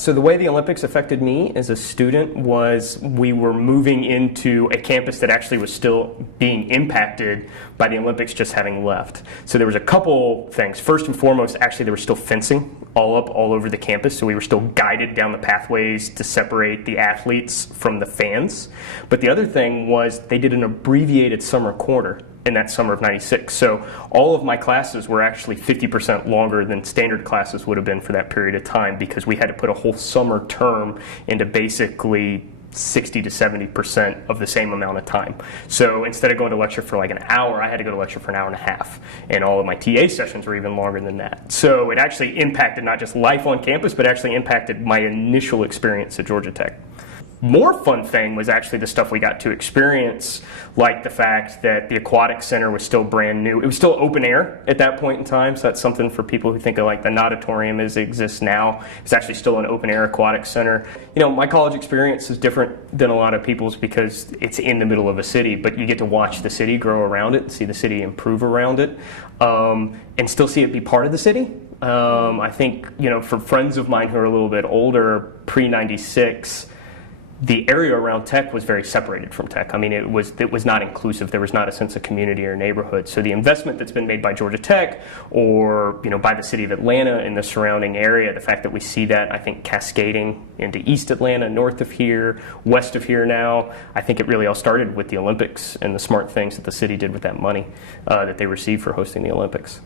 So the way the Olympics affected me as a student was we were moving into a campus that actually was still being impacted by the Olympics just having left. So there was a couple things. First and foremost, actually there was still fencing all over the campus, so we were still guided down the pathways to separate the athletes from the fans. But the other thing was they did an abbreviated summer quarter in that summer of '96. So all of my classes were actually 50% longer than standard classes would have been for that period of time, because we had to put a whole summer term into basically 60 to 70% of the same amount of time. So instead of going to lecture for like an hour, I had to go to lecture for an hour and a half. And all of my TA sessions were even longer than that. So it actually impacted not just life on campus, but actually impacted my initial experience at Georgia Tech. More fun thing was actually the stuff we got to experience, like the fact that the aquatic center was still brand new. It was still open air at that point in time, so that's something for people who think of like the Nadatorium as it exists now. It's actually still an open air aquatic center. You know, my college experience is different than a lot of people's because it's in the middle of a city, but you get to watch the city grow around it and see the city improve around it, and still see it be part of the city. I think, you know, for friends of mine who are a little bit older, pre-96, the area around Tech was very separated from Tech. I mean, it was not inclusive. There was not a sense of community or neighborhood. So the investment that's been made by Georgia Tech, or by the city of Atlanta and the surrounding area, the fact that we see that, I think, cascading into East Atlanta, north of here, west of here now, I think it really all started with the Olympics and the smart things that the city did with that money that they received for hosting the Olympics.